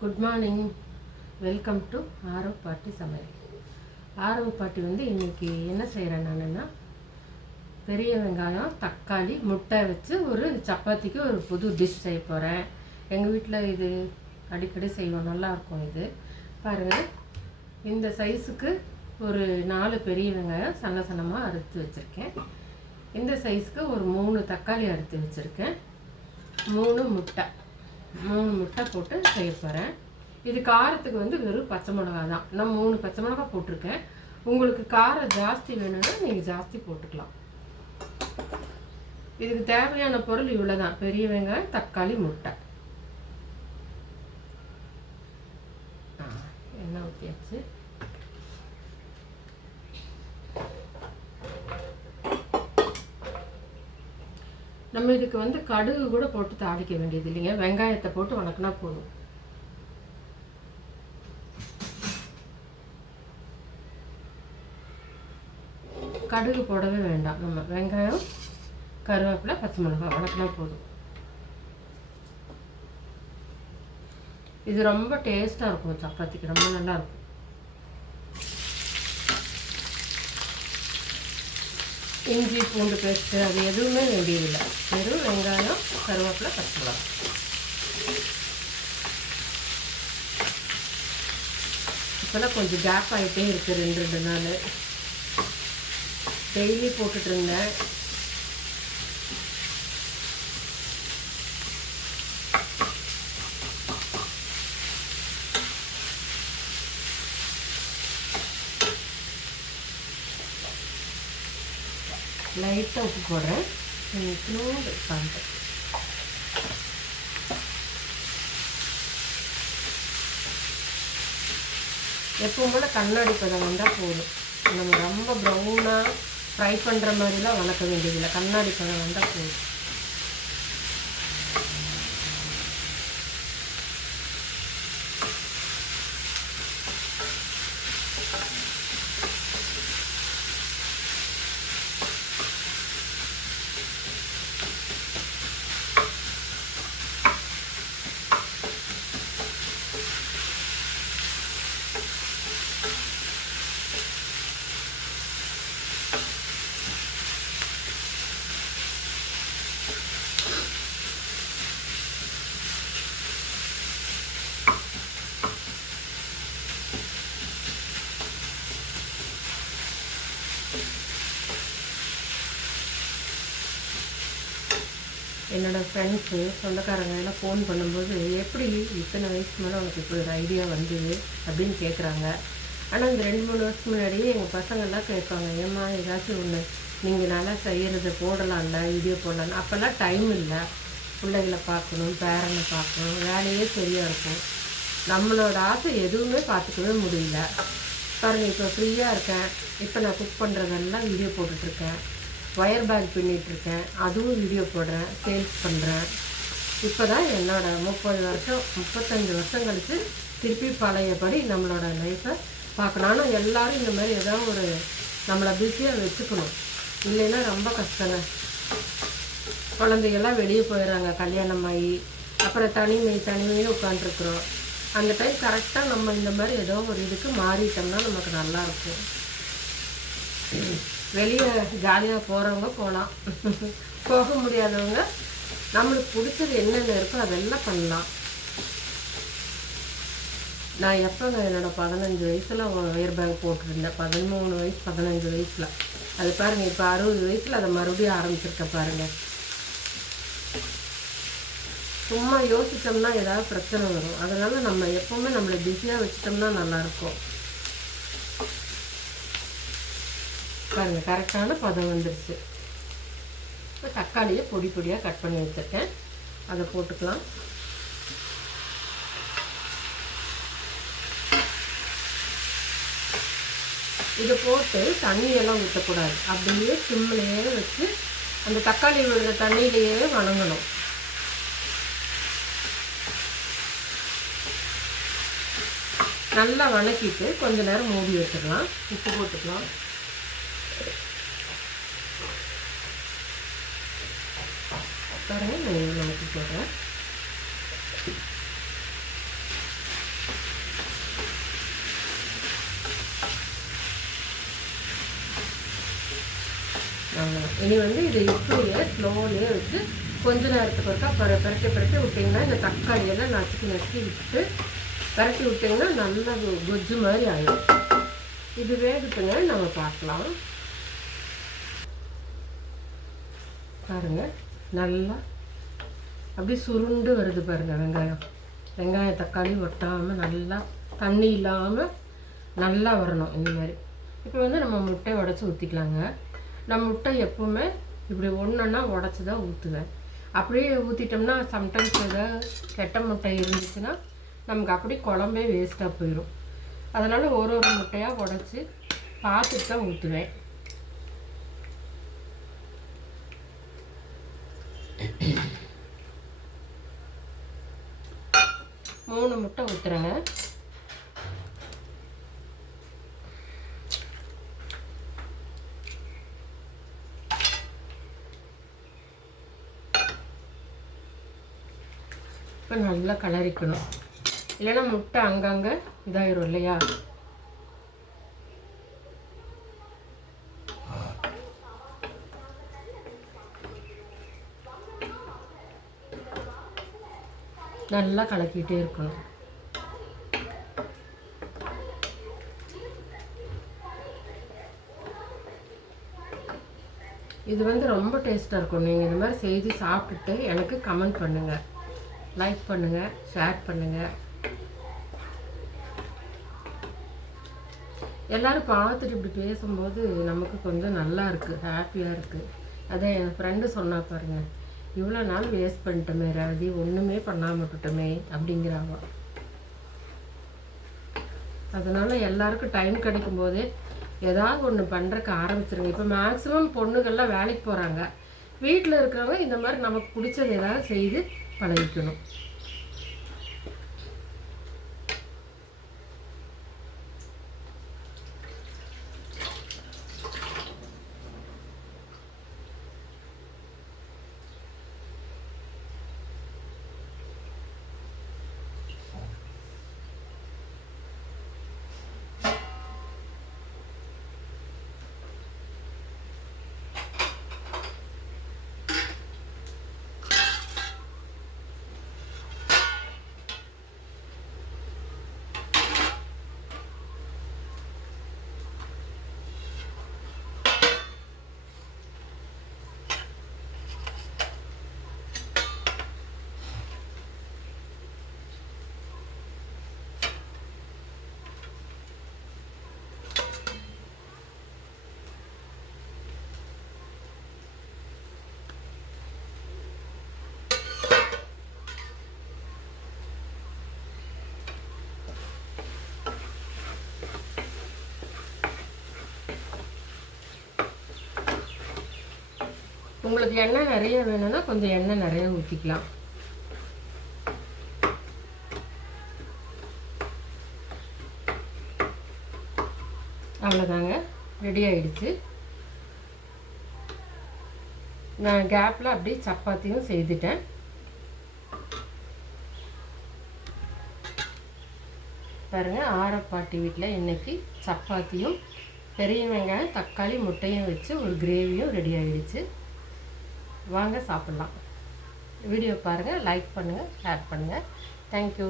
Good morning, welcome to Aarav பாட்டி சமையல். ஆரவ் பாட்டி இன்றைக்கி என்ன செய்கிறேன் நானுன்னா, பெரிய வெங்காயம் தக்காளி முட்டை வச்சு ஒரு சப்பாத்திக்கு ஒரு புது டிஷ் செய்ய போகிறேன். எங்கள் வீட்டில் இது அடிக்கடி செய்வோம், நல்லாயிருக்கும். இது பாருங்கள், இந்த சைஸுக்கு ஒரு 4 பெரிய வெங்காயம் சன்னமாக அறுத்து வச்சுருக்கேன். இந்த சைஸுக்கு ஒரு 3 தக்காளி அறுத்து வச்சுருக்கேன். 3 முட்டை போட்டு செய்ய போகிறேன். இது காரத்துக்கு வெறும் பச்சை மிளகா தான். நான் 3 பச்சை மிளகா போட்டிருக்கேன். உங்களுக்கு காரம் ஜாஸ்தி வேணும்னா நீங்கள் ஜாஸ்தி போட்டுக்கலாம். இதுக்கு தேவையான பொருள் இவ்வளோ தான்: பெரிய வெங்காயம், தக்காளி, முட்டை. எண்ணெய் ஊற்றியாச்சு. நம்ம இதுக்கு கடுகு கூட போட்டு தாளிக்க வேண்டியது இல்லைங்க, வெங்காயத்தை போட்டு வணக்கினா போதும். கடுகு போடவே வேண்டாம். நம்ம வெங்காயம், கருவேப்பிலை, பச்சை மிளகாய் வணக்கினா போதும். இது ரொம்ப டேஸ்ட்டாக இருக்கும், சப்பாத்திக்கு ரொம்ப நல்லாயிருக்கும். இஞ்சி பூண்டு பேஸ்ட்டு அது எதுவுமே வேண்டியதில்லை. வெறும் வெங்காயம், கருவேப்பிலை, பச்சை மிளகாய். இப்போலாம் கொஞ்சம் கேப் ஆகிட்டே இருக்குது, 2 நாள். டெய்லி போட்டுட்டு இருந்தேன். லைட்டாக உப்பு போடுறேன். எப்பவும் போல் கண்ணாடி பதம் வந்தால் போதும். நம்ம ரொம்ப ப்ரௌனாக ஃப்ரை பண்ணுற மாதிரிலாம் வளர்க்க வேண்டியதில்லை, கண்ணாடி பதம் வந்தால் போதும். என்னோடய ஃப்ரெண்ட்ஸு சொந்தக்காரங்க எல்லாம் ஃபோன் பண்ணும்போது, எப்படி இத்தனை வயசுக்கு மேலே உனக்கு இப்படி ஒரு ஐடியா வந்தது அப்படின்னு கேட்குறாங்க. ஆனால் இந்த 2-3 வருஷத்துக்கு முன்னாடியே எங்கள் பசங்கள்லாம் கேட்பாங்க, ஏம்மா ஏதாச்சும் ஒன்று நீங்கள் நல்லா செய்கிறத போடலாம்ல, வீடியோ போடலான்னு. அப்போல்லாம் டைம் இல்லை, பிள்ளைகளை பார்க்கணும், பேரனை பார்க்கணும், வேலையே சரியாக இருக்கும். நம்மளோட ஆசை எதுவுமே பார்த்துக்கவே முடியல. பாருங்கள், இப்போ ஃப்ரீயாக இருக்கேன். இப்போ நான் குக் பண்ணுறதெல்லாம் வீடியோ போட்டுட்ருக்கேன். ஒயர் பேக் பின்னிட்டுருக்கேன், அதுவும் வீடியோ போடுறேன், சேல்ஸ் பண்ணுறேன். இப்போ தான் என்னோடய 35 வருஷம் கழித்து திருப்பி பழையபடி நம்மளோட லைஃப்பை பார்க்கணும். ஆனால் எல்லோரும் இந்த மாதிரி ஏதாவது ஒரு நம்மளை பிஸியாக வச்சுக்கணும், இல்லைன்னா ரொம்ப கஷ்டங்க. குழந்தைகள்லாம் வெளியே போயிடுறாங்க, கல்யாணம் ஆகி. அப்புறம் தனிமையே உட்காண்ட்ருக்குறோம். அந்த டைம் கரெக்டாக நம்ம இந்த மாதிரி ஏதோ ஒரு இதுக்கு மாறிட்டோம்னா நமக்கு நல்லாயிருக்கும். வெளியே ஜாலியாக போகிறவங்க போகலாம், போக முடியாதவங்க நம்மளுக்கு பிடிச்சது என்னென்ன இருக்கோ அதெல்லாம் பண்ணலாம். நான் எப்போங்க என்னோடய 15 வயசில் ஒயர் பேக் போட்டுருந்தேன். 13 வயசு 15 வயசில். அது பாருங்கள், இப்போ 60 வயசில் அதை மறுபடியும் ஆரம்பிச்சிருக்கேன் பாருங்கள். சும்மா யோசித்தோம்னா ஏதாவது பிரச்சனை வரும். அதனால் நம்ம எப்போவுமே நம்மளை பிஸியாக வச்சுட்டோம்னா நல்லாயிருக்கும். பாருங்கள், கரெக்டான பதம் வந்துருச்சு. இப்போ தக்காளியை பொடியாக கட் பண்ணி வச்சுருக்கேன், அதை போட்டுக்கலாம். இதை போட்டு தண்ணியெல்லாம் ஊற்றக்கூடாது, அப்படியே சிம்மிலேயே வச்சு அந்த தக்காளி விழுற தண்ணியிலேயே வணங்கணும். நல்லா வணக்கிட்டு கொஞ்சம் நேரம் மூடி வச்சுக்கலாம். உப்பு போட்டுக்கலாம். பாருங்கள், நான் இவ்வளோ ஊற்றி போடுறேன். வாங்கணும். இனி வந்து இது இப்படியே ஸ்லோலியே வச்சு கொஞ்ச நேரத்துக்கு ஒருக்கா பரட்டி விட்டிங்கன்னா இந்த தக்காளியெல்லாம் நசுக்கி விட்டு பரட்டி விட்டிங்கன்னா நல்லா கொஜ்ஜு மாதிரி ஆகிடும். இது வேகட்டுங்க, நம்ம பார்க்கலாம். பாருங்கள், நல்லா அப்படியே சுருண்டு வருது பாருங்கள். வெங்காயம் தக்காளி ஒட்டாமல் நல்லா தண்ணி இல்லாமல் நல்லா வரணும் இந்த மாதிரி. இப்போ வந்து நம்ம முட்டையை உடச்சி ஊற்றிக்கலாங்க. நான் முட்டை எப்போவுமே இப்படி ஒன்றுன்னா உடச்சி தான் ஊற்றுவேன். அப்படியே ஊற்றிட்டோம்னா சம்டைம்ஸ் ஏதாவது கெட்ட முட்டை இருந்துச்சுன்னா நமக்கு அப்படியே குழம்பே வேஸ்ட்டாக போயிடும். அதனால் ஒரு முட்டையாக உடச்சி பார்த்துட்டு தான் ஊற்றுவேன். மூணு முட்டை ஊற்றுறேங்க. இப்போ நல்லா கலரிக்கணும், இல்லைன்னா முட்டை அங்கங்கே இதாயிரும் இல்லையா. நல்லா கலக்கிட்டே இருக்கணும். இது வந்து ரொம்ப டேஸ்ட்டாக இருக்கும். நீங்கள் இந்த மாதிரி செய்து சாப்பிட்டுட்டு எனக்கு கமெண்ட் பண்ணுங்கள், லைக் பண்ணுங்கள், ஷேர் பண்ணுங்கள். எல்லோரும் பார்த்துட்டு இப்படி பேசும்போது நமக்கு கொஞ்சம் நல்லா இருக்குது, ஹாப்பியாக இருக்குது. அதை என் ஃப்ரெண்டு சொன்னா பாருங்கள், இவ்வளோ நாள் வேஸ்ட் பண்ணிட்டோமே ரேவதி, ஒன்றுமே பண்ணாமல் விட்டுட்டோமே அப்படிங்கிறாங்க. அதனால் எல்லாருக்கும் டைம் கிடைக்கும் போதே ஏதாவது ஒன்று பண்ணுறக்கு ஆரம்பிச்சிருங்க. இப்போ மேக்ஸிமம் பொண்ணுகள்லாம் வேலைக்கு போகிறாங்க. வீட்டில் இருக்கிறவங்க இந்த மாதிரி நமக்கு பிடிச்சது ஏதாவது செய்து பழகிக்கணும். உங்களுக்கு எண்ணெய் நிறைய வேணும்னா கொஞ்சம் எண்ணெய் நிறைய ஊற்றிக்கலாம். அவ்வளோதாங்க, ரெடி ஆகிடுச்சு. நான் கேப்பில் அப்படியே சப்பாத்தியும் செய்துட்டேன். பாருங்கள், ஆரப்பாட்டி வீட்டில் இன்றைக்கி சப்பாத்தியும் பெரிய வெங்காயம் தக்காளி முட்டையும் வச்சு ஒரு கிரேவியும் ரெடி ஆகிடுச்சு. வாங்க சாப்பிட்லாம். வீடியோ பாருங்கள், லைக் பண்ணுங்கள், ஷேர் பண்ணுங்கள். தேங்க்யூ.